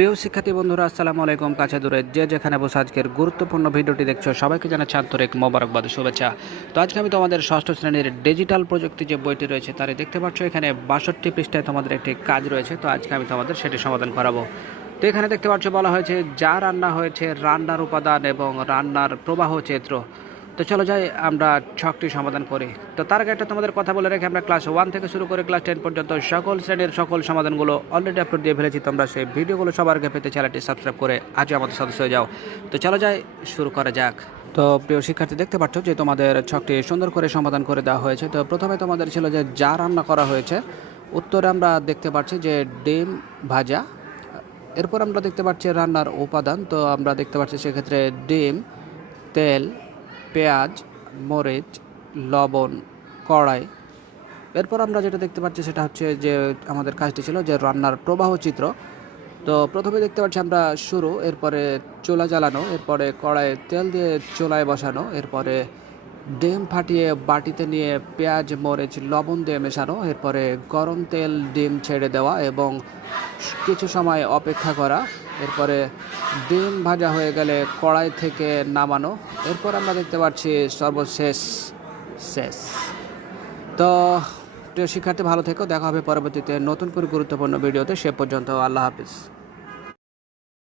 প্রিয় শিক্ষার্থী বন্ধুরা, আসসালামু আলাইকুম। কাছে দূরে যে যেখানে বসে আজকের গুরুত্বপূর্ণ ভিডিওটি দেখছো, সবাইকে জানাচ্ছি আন্তরিক মোবারকবাদ, শুভেচ্ছা। তো আজকে আমি তোমাদের ষষ্ঠ শ্রেণীর ডিজিটাল প্রযুক্তি যে বইটি রয়েছে তারই দেখতে পাচ্ছ এখানে 62 পৃষ্ঠায় তোমাদের একটি কাজ রয়েছে। তো আজকে আমি তোমাদের সেটি সমাধান করাবো। তো এখানে দেখতে পাচ্ছ বলা হয়েছে যা রান্না হয়েছে, রান্নার উপাদান এবং রান্নার প্রবাহ চিত্র। তো চলো যাই আমরা ছকটি সমাধান করি। তো তার আগে একটা তোমাদের কথা বলে রেখে, আমরা ক্লাস 1 থেকে শুরু করে ক্লাস 10 পর্যন্ত সকল শ্রেণীর সকল সমাধানগুলো অলরেডি আপলোড দিয়ে ফেলেছি। তোমরা সেই ভিডিওগুলো সবার আগে পেতে চ্যানেলটি সাবস্ক্রাইব করে আজই আমাদের সদস্য হয়ে যাও। তো চলো যাই শুরু করা যাক। তো প্রিয় শিক্ষার্থী, দেখতে পাচ্ছ যে তোমাদের ছকটি সুন্দর করে সমাধান করে দেওয়া হয়েছে। তো প্রথমে তোমাদের ছিল যে যা রান্না করা হয়েছে, উত্তরে আমরা দেখতে পাচ্ছি যে ডিম ভাজা। এরপর আমরা দেখতে পাচ্ছি রান্নার উপাদান। তো আমরা দেখতে পাচ্ছি সেক্ষেত্রে ডিম, তেল, পেঁয়াজ, মরিচ, লবণ, কড়াই। এরপর আমরা যেটা দেখতে পাচ্ছি সেটা হচ্ছে যে আমাদের কাজটি ছিল যে রান্নার প্রবাহ চিত্র। তো প্রথমে দেখতে পাচ্ছি আমরা শুরু, এরপরে চুলা জ্বালানো, এরপরে কড়াইয়ে তেল দিয়ে চুলায় বসানো, এরপরে ডিম ফাটিয়ে বাটিতে নিয়ে পেঁয়াজ, মরিচ, লবণ দিয়ে মেশানো, এরপরে গরম তেল ডিম ছেড়ে দেওয়া এবং কিছু সময় অপেক্ষা করা, এরপরে ডিম ভাজা হয়ে গেলে কড়াই থেকে নামানো। এরপর আমরা দেখতে পাচ্ছি সর্বশেষ শেষ। তো প্রিয় শিক্ষার্থী, ভালো থেকো, দেখা হবে পরবর্তীতে নতুন করে গুরুত্বপূর্ণ ভিডিওতে। সে পর্যন্ত আল্লাহ হাফিজ।